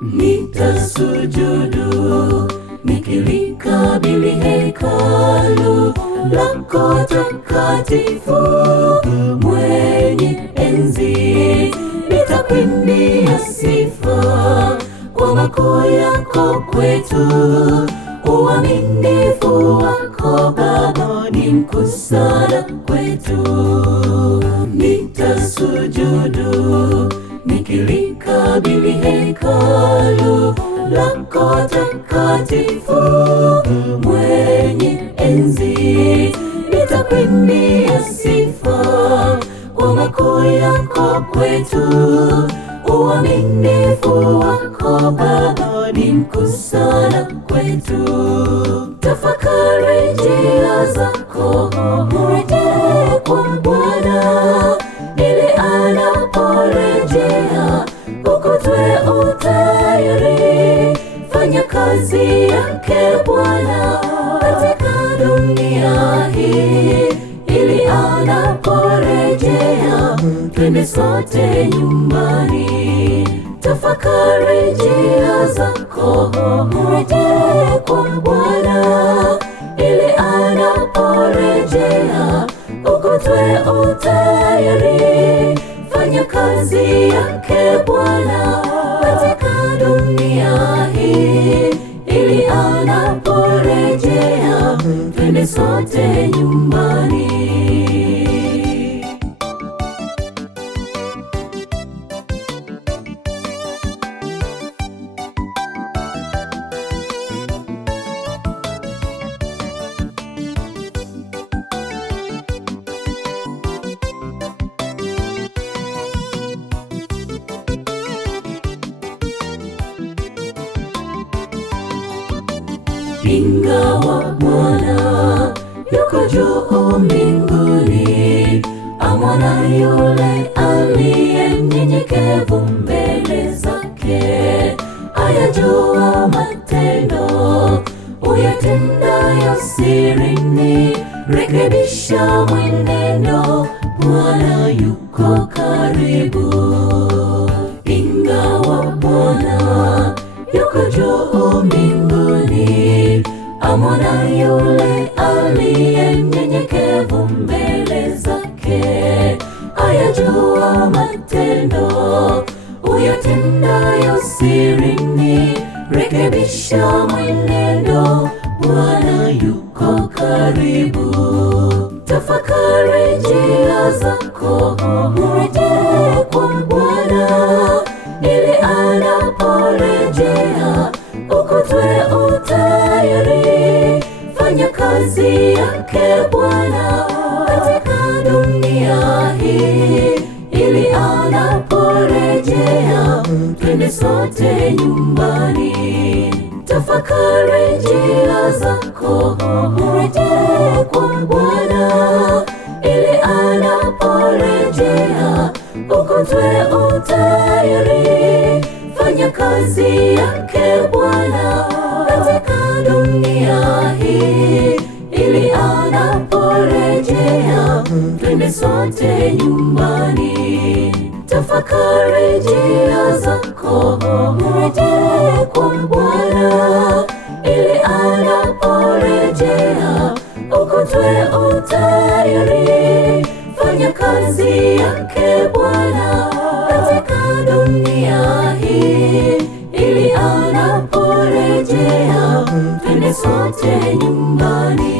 Nitasujudu nikilikabili hekalu lako takatifu, mwenye enzi. Nitakuimbia sifa kwa makuu yako kwetu, uaminifu wako Baba ni mkuu sana kwetu. Nitasujudu nikilikabili hekalu lako takatifu, mwenye enzi. Nitakuimbia sifa kwa makuu yako kwetu, uaminifu wako Baba ni mkuu sana kwetu. Tafakari njia zako, urejee kwa Bwana, ili anaporejea ukutwe utayari. Fanya kazi yake Bwana katika dunia hii, ili anaporejea twende sote nyumbani. Tafakari njia zako, urejee kwa Bwana, ili anaporejea ukutwe utayari. Fanya kazi yake Bwana katika dunia hii, ili anaporejea twende sote nyumbani. Ingawa Bwana yuko juu mbinguni, amwona yule aliye mnyenyekevu mbele zake. Ayajua matendo uyatendayo sirini, rekebisha mwenendo, Bwana yuko karibu. Ingawa Bwana yuko juu mbinguni, amwona yule aliye mnyenyekevu mbele zake. Ayajua matendo uyatendayo sirini, rekebisha mwenendo, Bwana yuko karibu. Tafakari njia zako, urejee kwa Bwana, ili anaporejea ukutwe utayari. Fanya kazi yake Bwana katika dunia hii, ili anaporejea twende sote nyumbani. Tafakari njia zako, urejee kwa Bwana, ili anaporejea ukutwe utayari. Fanya kazi yake Bwana katika dunia hii, ili anaporejea twende sote nyumbani. Tafakari njia zako, urejee kwa Bwana, ili anaporejea ukutwe utayari. Fanya kazi yake Bwana katika dunia hii, ili anaporejea twende sote nyumbani.